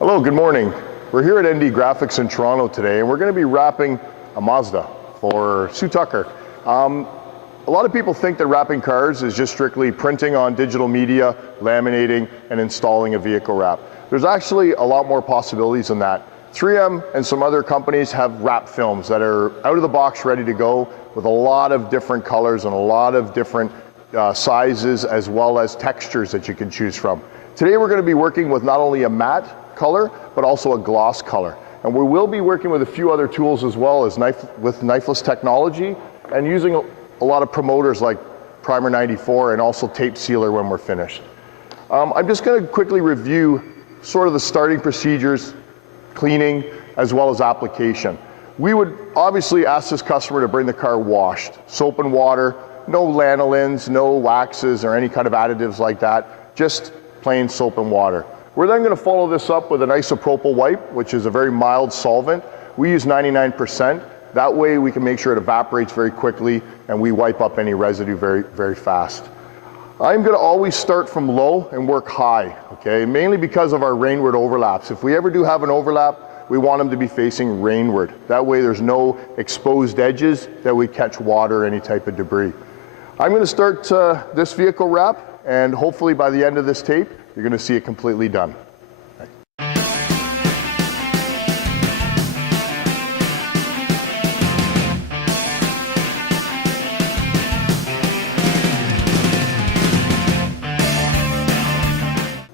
Hello, good morning. We're here at ND Graphics in Toronto today, and we're going to be wrapping a Mazda for Sue Tucker. A lot of people think that wrapping cars is just strictly printing on digital media, laminating, and installing a vehicle wrap. There's actually a lot more possibilities than that. 3M and some other companies have wrap films that are out of the box, ready to go, with a lot of different colors and a lot of different sizes, as well as textures that you can choose from. Today we're going to be working with not only a matte color, but also a gloss color. And we will be working with a few other tools as well as with knifeless technology, and using a lot of promoters like Primer 94 and also tape sealer when we're finished. I'm just going to quickly review sort of the starting procedures, cleaning, as well as application. We would obviously ask this customer to bring the car washed, soap and water, no lanolins, no waxes or any kind of additives like that, just plain soap and water. We're then going to follow this up with an isopropyl wipe, which is a very mild solvent. We use 99%. That way we can make sure it evaporates very quickly and we wipe up any residue very, very fast. I'm going to always start from low and work high, okay? Mainly because of our rainward overlaps. If we ever do have an overlap, we want them to be facing rainward. That way there's no exposed edges that we catch water or any type of debris. I'm going to start this vehicle wrap, and hopefully by the end of this tape, you're going to see it completely done.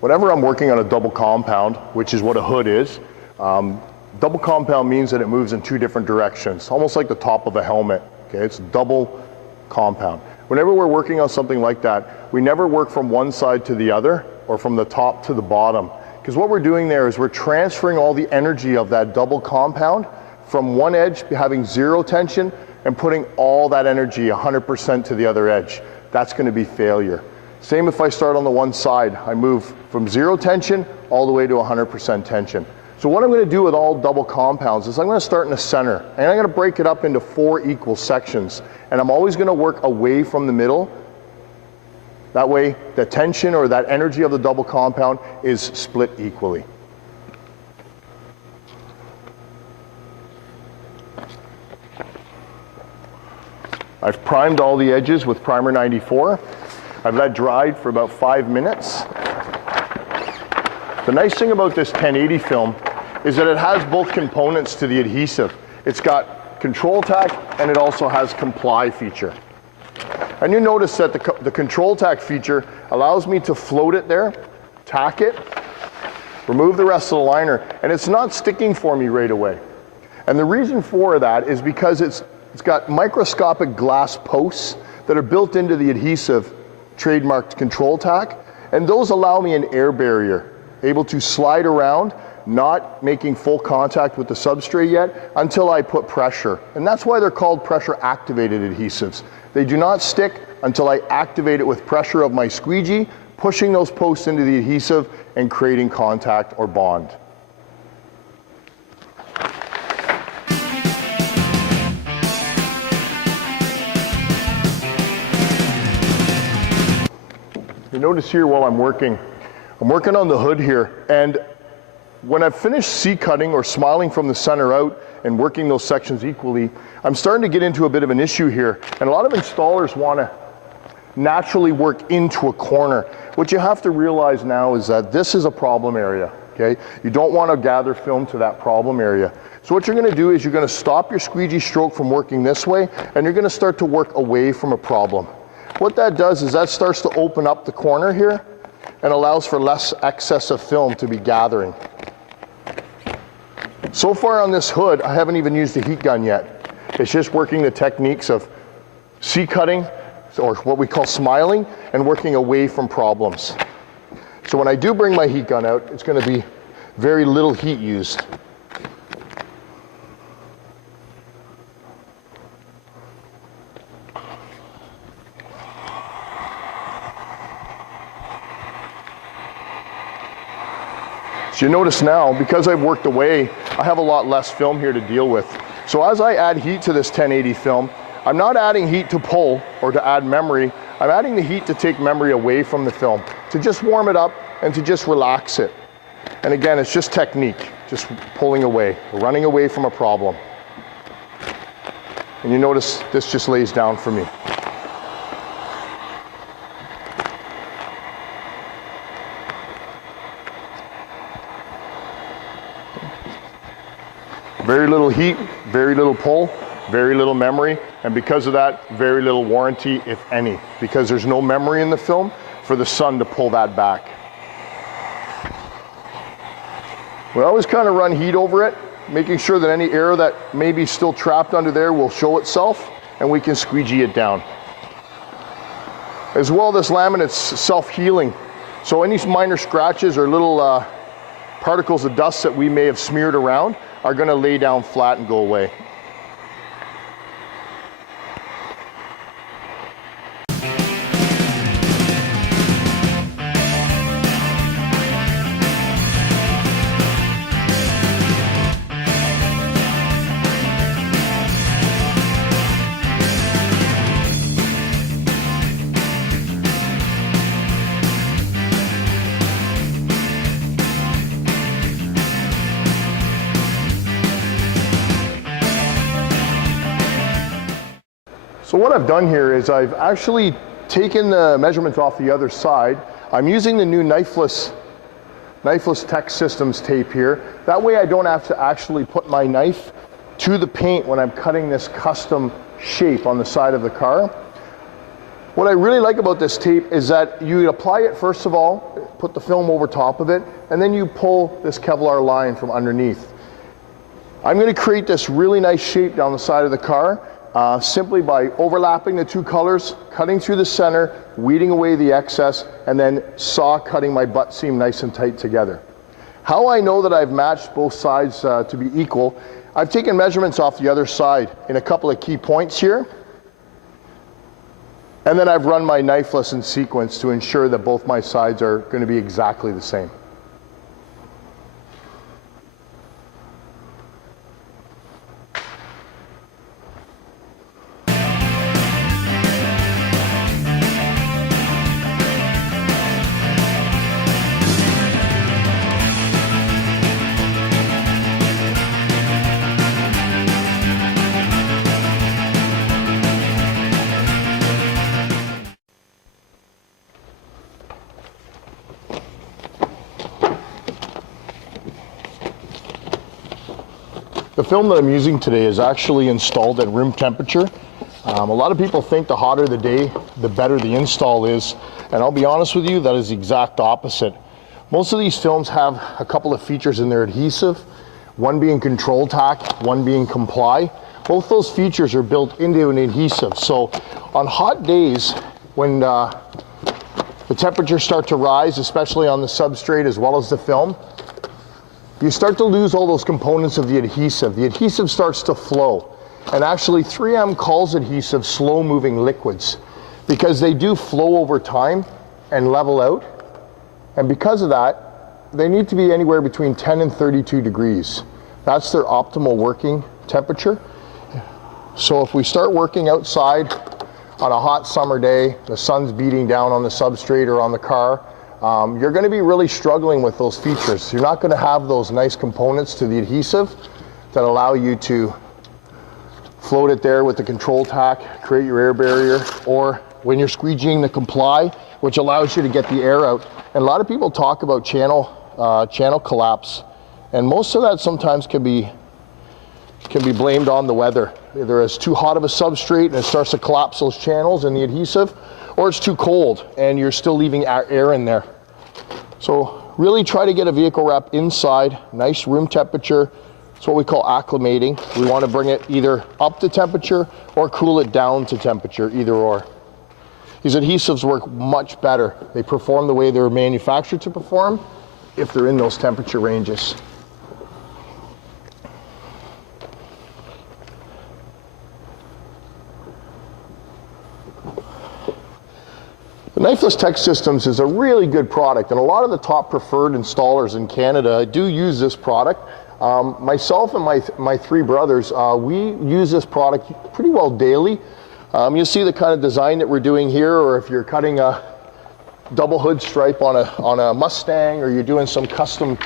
Whenever I'm working on a double compound, which is what a hood is, double compound means that it moves in two different directions, almost like the top of a helmet. Okay, it's double compound. Whenever we're working on something like that, we never work from one side to the other or from the top to the bottom. Because what we're doing there is we're transferring all the energy of that double compound from one edge having zero tension and putting all that energy 100% to the other edge. That's going to be failure. Same if I start on the one side. I move from zero tension all the way to 100% tension. So what I'm going to do with all double compounds is I'm going to start in the center, and I'm going to break it up into 4 equal sections. And I'm always going to work away from the middle. That way the tension or that energy of the double compound is split equally. I've primed all the edges with Primer 94. I've let dried for about 5 minutes. The nice thing about this 1080 film is that it has both components to the adhesive. It's got control tack and it also has comply feature. And you notice that the control tack feature allows me to float it there, tack it, remove the rest of the liner, and it's not sticking for me right away. And the reason for that is because it's got microscopic glass posts that are built into the adhesive trademarked control tack, and those allow me an air barrier, able to slide around, not making full contact with the substrate yet until I put pressure. And that's why they're called pressure activated adhesives. They do not stick until I activate it with pressure of my squeegee, pushing those posts into the adhesive and creating contact or bond. You notice here while I'm working on the hood here, and when I've finished C-cutting or smiling from the center out and working those sections equally, I'm starting to get into a bit of an issue here. And a lot of installers want to naturally work into a corner. What you have to realize now is that this is a problem area, okay? You don't want to gather film to that problem area. So what you're going to do is you're going to stop your squeegee stroke from working this way, and you're going to start to work away from a problem. What that does is that starts to open up the corner here and allows for less excess of film to be gathering. So far on this hood, I haven't even used a heat gun yet. It's just working the techniques of C-cutting, or what we call smiling, and working away from problems. So when I do bring my heat gun out, it's going to be very little heat used. So you notice now, because I've worked away, I have a lot less film here to deal with. So as I add heat to this 1080 film, I'm not adding heat to pull or to add memory. I'm adding the heat to take memory away from the film, to just warm it up and to just relax it. And again, it's just technique, just pulling away, running away from a problem. And you notice this just lays down for me. Very little heat, very little pull, very little memory, and because of that, very little warranty, if any, because there's no memory in the film for the sun to pull that back. We always kind of run heat over it, making sure that any air that may be still trapped under there will show itself, and we can squeegee it down. As well, this laminate's self-healing, so any minor scratches or little particles of dust that we may have smeared around are going to lay down flat and go away. So what I've done here is I've actually taken the measurements off the other side. I'm using the new knifeless Tech Systems tape here. That way I don't have to actually put my knife to the paint when I'm cutting this custom shape on the side of the car. What I really like about this tape is that you apply it first of all, put the film over top of it, and then you pull this Kevlar line from underneath. I'm going to create this really nice shape down the side of the car. Simply by overlapping the two colors, cutting through the center, weeding away the excess, and then saw cutting my butt seam nice and tight together. How I know that I've matched both sides to be equal, I've taken measurements off the other side in a couple of key points here, and then I've run my knifeless in sequence to ensure that both my sides are going to be exactly the same. The film that I'm using today is actually installed at room temperature. A lot of people think the hotter the day, the better the install is. And I'll be honest with you, that is the exact opposite. Most of these films have a couple of features in their adhesive, one being Control Tack, one being Comply. Both those features are built into an adhesive. So on hot days, when the temperatures start to rise, especially on the substrate as well as the film, you start to lose all those components of the adhesive. The adhesive starts to flow. And actually 3M calls adhesive slow moving liquids because they do flow over time and level out. And because of that, they need to be anywhere between 10 and 32 degrees. That's their optimal working temperature. So if we start working outside on a hot summer day, the sun's beating down on the substrate or on the car, you're going to be really struggling with those features. You're not going to have those nice components to the adhesive that allow you to float it there with the Control Tack, create your air barrier, or when you're squeegeeing the Comply, which allows you to get the air out. And a lot of people talk about channel collapse, and most of that sometimes can be blamed on the weather. Either it's too hot of a substrate and it starts to collapse those channels in the adhesive, or it's too cold and you're still leaving air in there. So really try to get a vehicle wrap inside, nice room temperature. It's what we call acclimating. We want to bring it either up to temperature or cool it down to temperature, either or. These adhesives work much better. They perform the way they're manufactured to perform if they're in those temperature ranges. The Knifeless Tech Systems is a really good product, and a lot of the top preferred installers in Canada do use this product. Myself and my three brothers, we use this product pretty well daily. You'll see the kind of design that we're doing here, or if you're cutting a double hood stripe on a Mustang, or you're doing some custom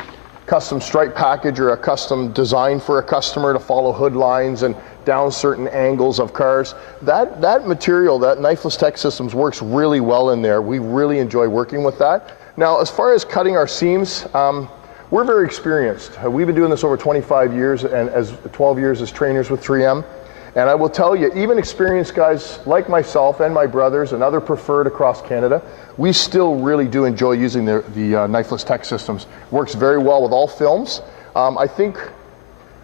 custom stripe package or a custom design for a customer to follow hood lines and down certain angles of cars. That material, that Knifeless Tech Systems, works really well in there. We really enjoy working with that. Now, as far as cutting our seams, we're very experienced. We've been doing this over 25 years and as 12 years as trainers with 3M. And I will tell you, even experienced guys like myself and my brothers and other preferred across Canada, we still really do enjoy using the Knifeless Tech Systems. Works very well with all films. I think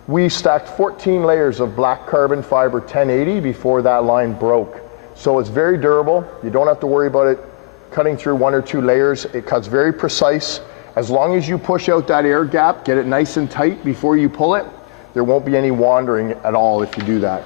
we stacked 14 layers of black carbon fiber 1080 before that line broke. So it's very durable. You don't have to worry about it cutting through 1 or 2 layers. It cuts very precise. As long as you push out that air gap, get it nice and tight before you pull it, there won't be any wandering at all if you do that.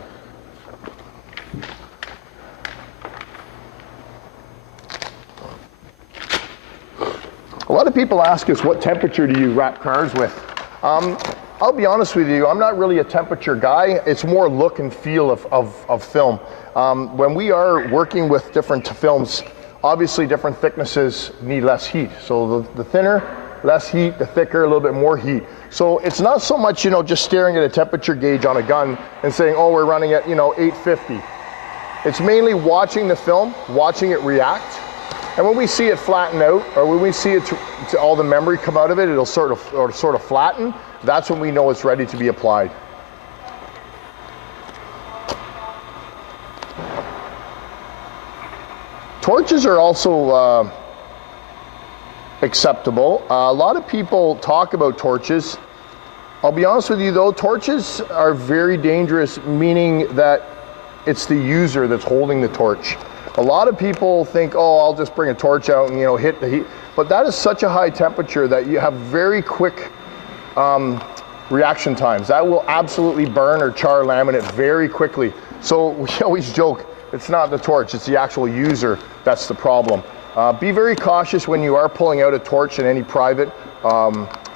A lot of people ask us, what temperature do you wrap cars with? I'll be honest with you, I'm not really a temperature guy. It's more look and feel of film. When we are working with different films, obviously different thicknesses need less heat. So the thinner, less heat, the thicker, a little bit more heat. So it's not so much, just staring at a temperature gauge on a gun and saying, oh, we're running at, 850. It's mainly watching the film, watching it react. And when we see it flatten out, or when we see it to all the memory come out of it, it'll sort of flatten. That's when we know it's ready to be applied. Torches are also acceptable. A lot of people talk about torches. I'll be honest with you though, torches are very dangerous, meaning that it's the user that's holding the torch. A lot of people think, oh, I'll just bring a torch out and hit the heat. But that is such a high temperature that you have very quick reaction times. That will absolutely burn or char laminate very quickly. So we always joke, it's not the torch, it's the actual user that's the problem. Be very cautious when you are pulling out a torch in any private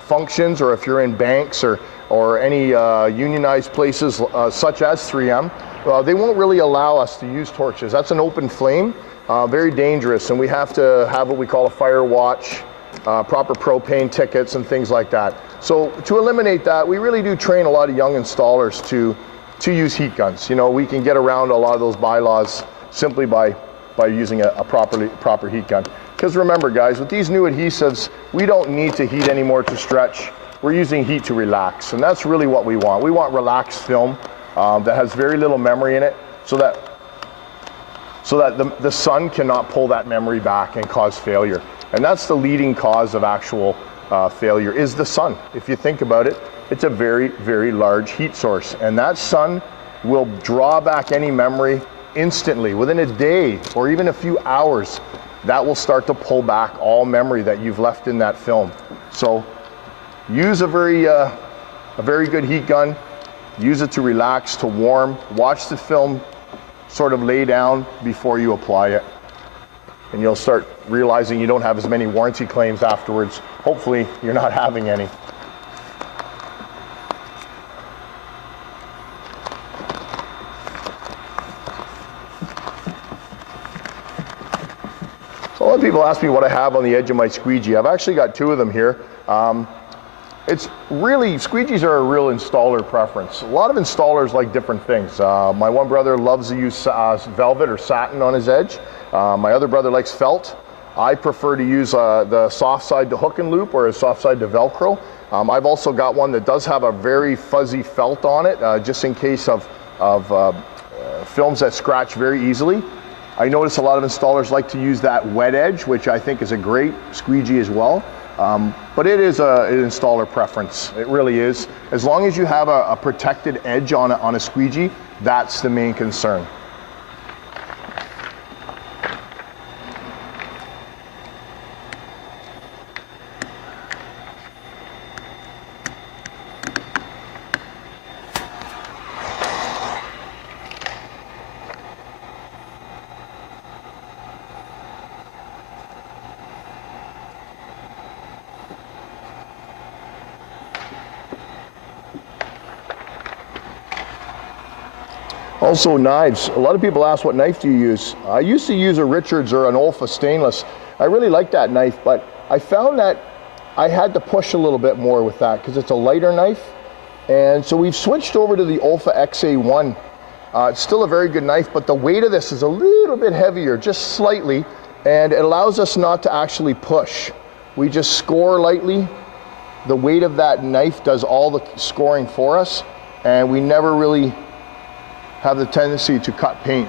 functions, or if you're in banks or any unionized places such as 3M. They won't really allow us to use torches. That's an open flame, very dangerous, and we have to have what we call a fire watch, proper propane tickets and things like that. So to eliminate that, we really do train a lot of young installers to use heat guns. We can get around a lot of those bylaws simply by using a proper heat gun. Because remember guys, with these new adhesives, we don't need to heat anymore to stretch. We're using heat to relax, and that's really what we want. We want relaxed film that has very little memory in it, so that the sun cannot pull that memory back and cause failure. And that's the leading cause of actual failure, is the sun. If you think about it, it's a very, very large heat source, and that sun will draw back any memory instantly. Within a day or even a few hours, that will start to pull back all memory that you've left in that film. So use a very good heat gun. Use it to relax, to warm. Watch the film sort of lay down before you apply it. And you'll start realizing you don't have as many warranty claims afterwards. Hopefully, you're not having any. So a lot of people ask me what I have on the edge of my squeegee. I've actually got 2 of them here. It's really, squeegees are a real installer preference. A lot of installers like different things. My one brother loves to use velvet or satin on his edge. My other brother likes felt. I prefer to use the soft side to hook and loop or a soft side to Velcro. I've also got one that does have a very fuzzy felt on it, just in case of films that scratch very easily. I notice a lot of installers like to use that wet edge, which I think is a great squeegee as well. But it is an installer preference. It really is. As long as you have a protected edge on a squeegee, that's the main concern. Also knives. A lot of people ask, what knife do you use? I used to use a Richards or an Olfa stainless. I really like that knife, but I found that I had to push a little bit more with that because it's a lighter knife. And so we've switched over to the Olfa XA1. It's still a very good knife, but the weight of this is a little bit heavier, just slightly, and it allows us not to actually push. We just score lightly. The weight of that knife does all the scoring for us, and we never really have the tendency to cut paint.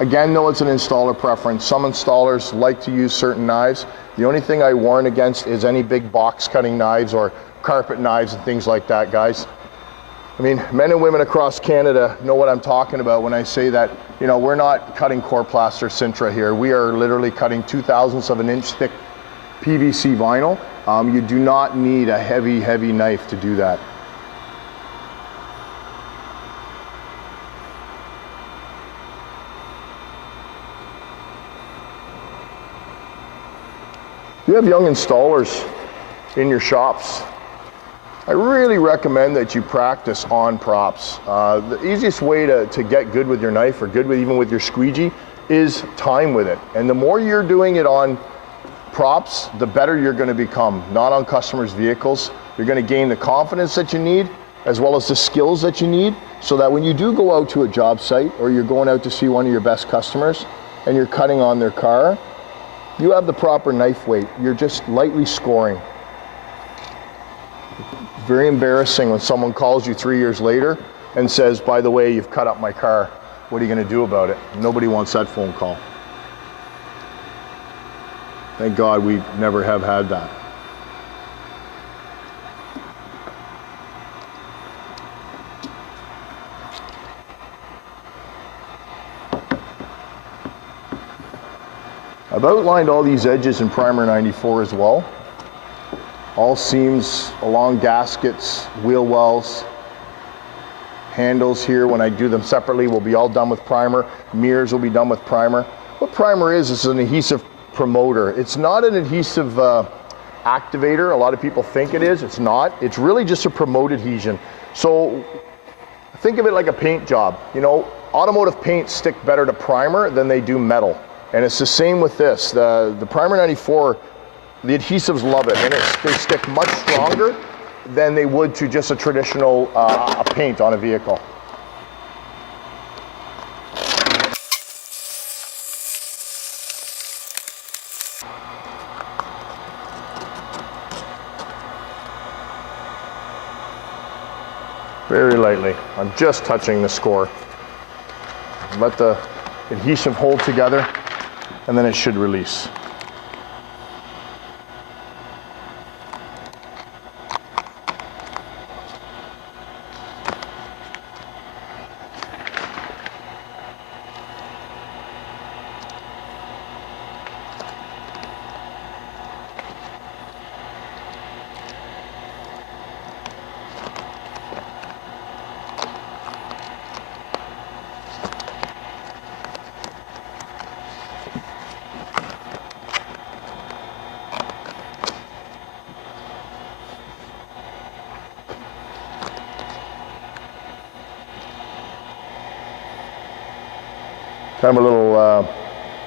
Again, though, it's an installer preference. Some installers like to use certain knives. The only thing I warn against is any big box cutting knives or carpet knives and things like that, guys. I mean, men and women across Canada know what I'm talking about when I say that, you know, we're not cutting Coroplast or Sintra here. We are literally cutting 0.02 of an inch thick PVC vinyl. You do not need a heavy, heavy knife to do that. If you have young installers in your shops, I really recommend that you practice on props. The easiest way to get good with your knife, or good with even with your squeegee, is time with it. And the more you're doing it on props, the better you're going to become, not on customers' vehicles. You're going to gain the confidence that you need, as well as the skills that you need, so that when you do go out to a job site, or you're going out to see one of your best customers, and you're cutting on their car, you have the proper knife weight. You're just lightly scoring. Very embarrassing when someone calls you 3 years later and says, by the way, you've cut up my car. What are you going to do about it? Nobody wants that phone call. Thank God we never have had that. I've outlined all these edges in Primer 94 as well. All seams along gaskets, wheel wells, handles here, when I do them separately, will be all done with primer. Mirrors will be done with primer. What primer is an adhesive promoter. It's not an adhesive activator. A lot of people think it is. It's not. It's really just a promote adhesion. So think of it like a paint job. You know, automotive paints stick better to primer than they do metal. And it's the same with this. The Primer 94, the adhesives love it, and they stick much stronger than they would to just a traditional a paint on a vehicle. Very lightly. I'm just touching the score. Let the adhesive hold together, and then it should release. Kind of a little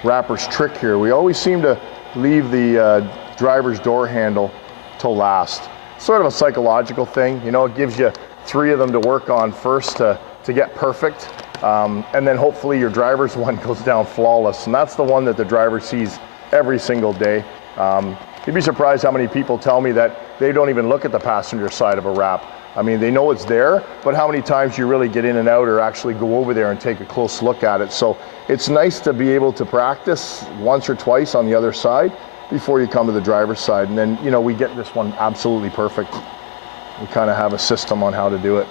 rapper's trick here. We always seem to leave the driver's door handle till last. Sort of a psychological thing. You know, it gives you 3 of them to work on first to get perfect. And then hopefully your driver's one goes down flawless. And that's the one that the driver sees every single day. You'd be surprised how many people tell me that they don't even look at the passenger side of a wrap. I mean, they know it's there, but how many times you really get in and out or actually go over there and take a close look at it. So it's nice to be able to practice once or twice on the other side before you come to the driver's side. And then, you know, we get this one absolutely perfect. We kind of have a system on how to do it.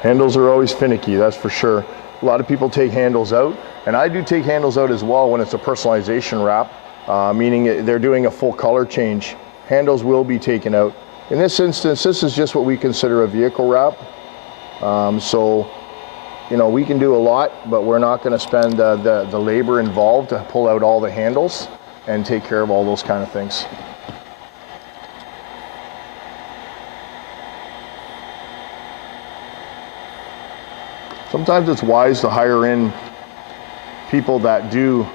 Handles are always finicky, that's for sure. A lot of people take handles out, and I do take handles out as well when it's a personalization wrap, meaning they're doing a full color change. Handles will be taken out. In this instance, this is just what we consider a vehicle wrap. So you know, we can do a lot, but we're not going to spend the labor involved to pull out all the handles and take care of all those kind of things. Sometimes it's wise to hire in people that do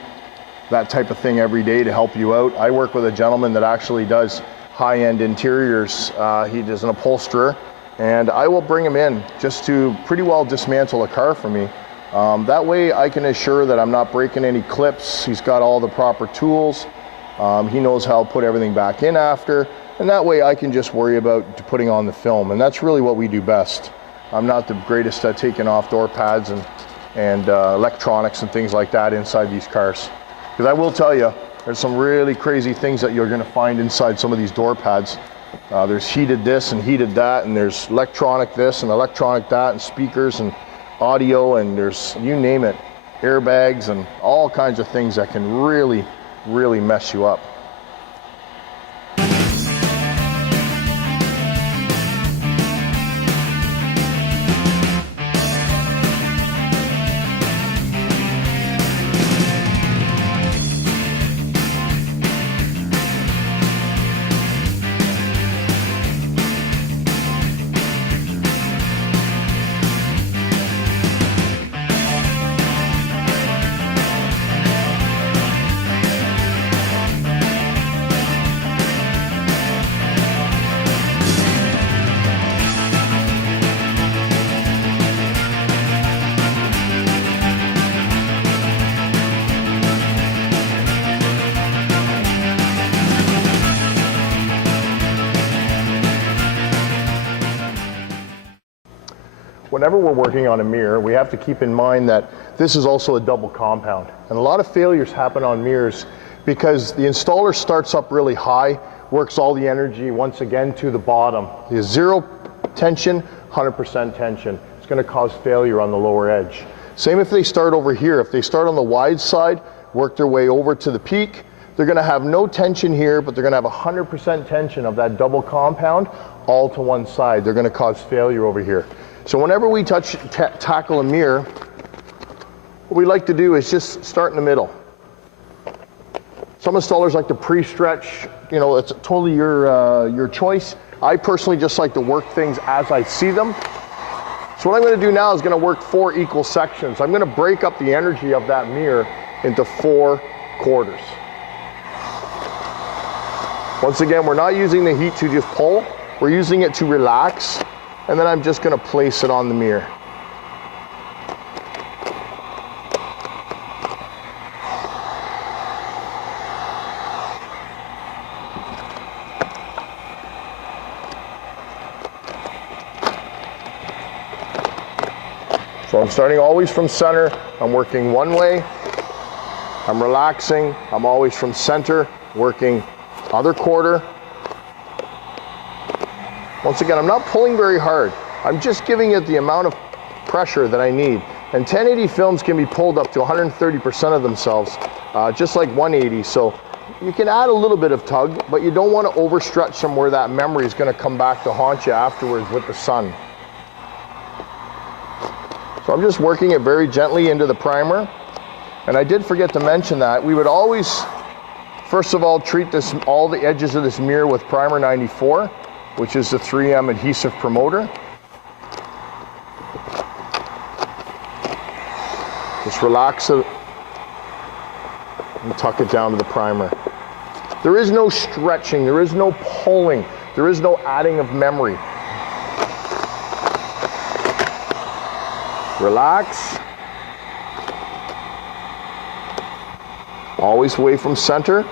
that type of thing every day to help you out. I work with a gentleman that actually does high-end interiors. He is an upholsterer, and I will bring him in just to pretty well dismantle a car for me. That way I can assure that I'm not breaking any clips. He's got all the proper tools. He knows how to put everything back in after, and that way I can just worry about putting on the film, and that's really what we do best. I'm not the greatest at taking off door pads and electronics and things like that inside these cars. Because I will tell you, there's some really crazy things that you're going to find inside some of these door pads. There's heated this and heated that, and there's electronic this and electronic that, and speakers and audio, and there's, you name it, airbags and all kinds of things that can really, really mess you up. Whenever we're working on a mirror, we have to keep in mind that this is also a double compound. And a lot of failures happen on mirrors because the installer starts up really high, works all the energy once again to the bottom. There's 0 tension, 100% tension. It's going to cause failure on the lower edge. Same if they start over here. If they start on the wide side, work their way over to the peak, they're going to have no tension here, but they're going to have 100% tension of that double compound all to one side. They're going to cause failure over here. So whenever we tackle a mirror, what we like to do is just start in the middle. Some installers like to pre-stretch, you know, it's totally your choice. I personally just like to work things as I see them. So what I'm going to do now is going to work 4 equal sections. I'm going to break up the energy of that mirror into 4 quarters. Once again, we're not using the heat to just pull, we're using it to relax. And then I'm just going to place it on the mirror. So I'm starting always from center. I'm working one way. I'm relaxing. I'm always from center, working other quarter. Once again, I'm not pulling very hard. I'm just giving it the amount of pressure that I need. And 1080 films can be pulled up to 130% of themselves, just like 180. So you can add a little bit of tug, but you don't want to overstretch them where that memory is going to come back to haunt you afterwards with the sun. So I'm just working it very gently into the primer. And I did forget to mention that we would always, first of all, treat all the edges of this mirror with Primer 94. Which is the 3M adhesive promoter. Just relax it and tuck it down to the primer. There is no stretching, there is no pulling, there is no adding of memory. Relax. Always away from center.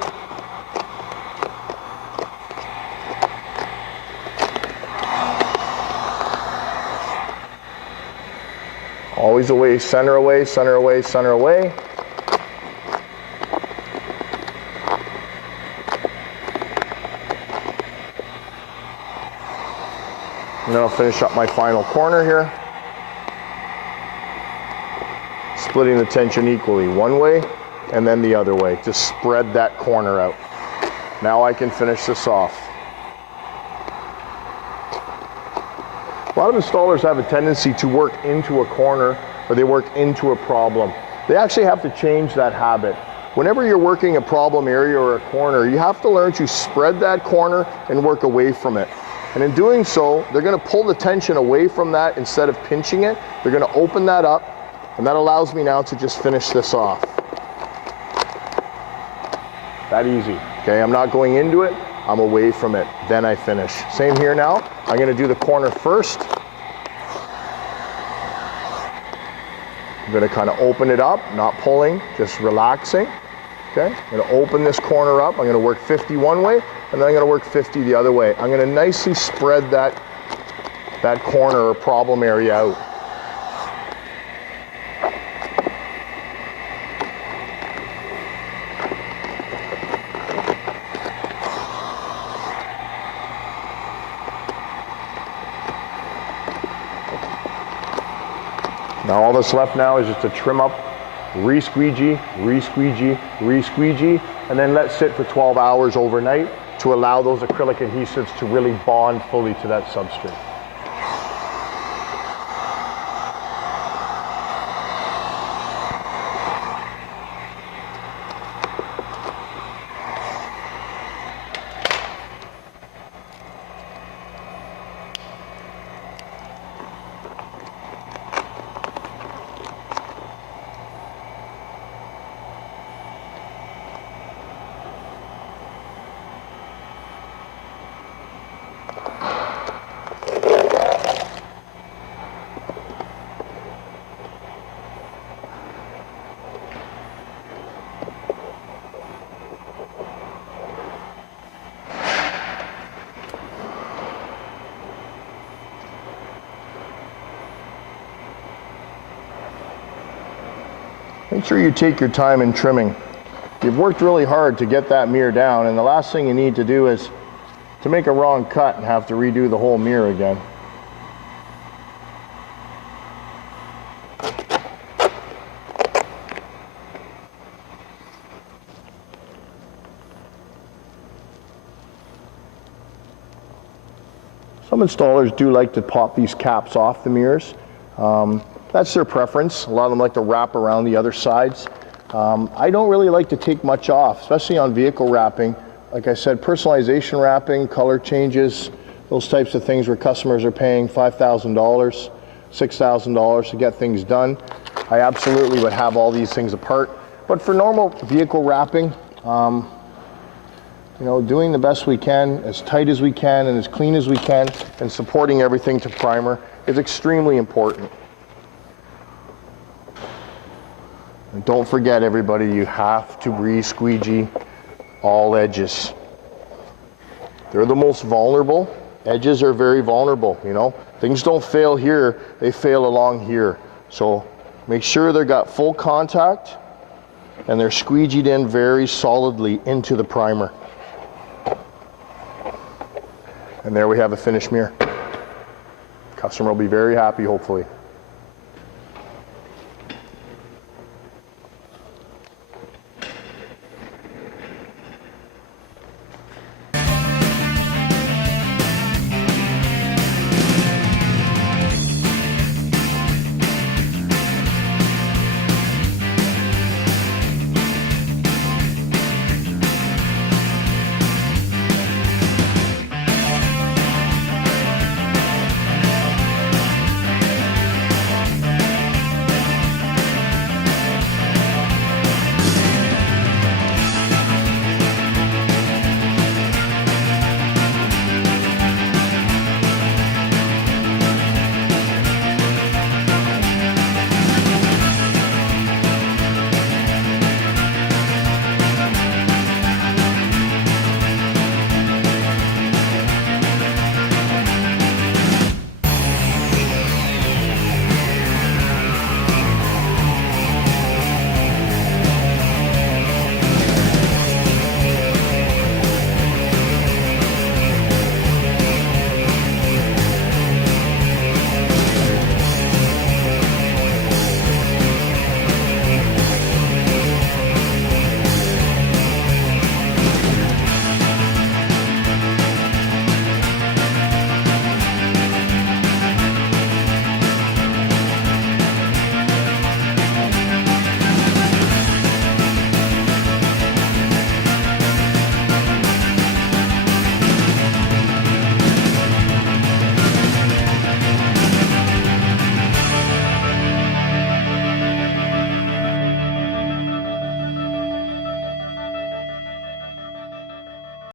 Always away, center away, center away, center away. And then I'll finish up my final corner here. Splitting the tension equally, one way and then the other way. Just spread that corner out. Now I can finish this off. A lot of installers have a tendency to work into a corner or they work into a problem. They actually have to change that habit. Whenever you're working a problem area or a corner, you have to learn to spread that corner and work away from it. And in doing so, they're going to pull the tension away from that instead of pinching it. They're going to open that up, and that allows me now to just finish this off. That easy. Okay, I'm not going into it, I'm away from it, then I finish. Same here now. I'm going to do the corner first. I'm going to kind of open it up, not pulling, just relaxing. Okay, I'm going to open this corner up. I'm going to work 50 one way, and then I'm going to work 50 the other way. I'm going to nicely spread that corner or problem area out. Now all that's left now is just to trim up, re-squeegee, re-squeegee, re-squeegee, and then let sit for 12 hours overnight to allow those acrylic adhesives to really bond fully to that substrate. Make sure you take your time in trimming. You've worked really hard to get that mirror down, and the last thing you need to do is to make a wrong cut and have to redo the whole mirror again. Some installers do like to pop these caps off the mirrors. That's their preference. A lot of them like to wrap around the other sides. I don't really like to take much off, especially on vehicle wrapping. Like I said, personalization wrapping, color changes, those types of things where customers are paying $5,000, $6,000 to get things done. I absolutely would have all these things apart. But for normal vehicle wrapping, you know, doing the best we can, as tight as we can and as clean as we can, and supporting everything to primer is extremely important. And don't forget, everybody, you have to re-squeegee all edges. They're the most vulnerable. Edges are very vulnerable, you know. Things don't fail here, they fail along here. So make sure they've got full contact and they're squeegeed in very solidly into the primer. And there we have a finished mirror. Customer will be very happy, hopefully.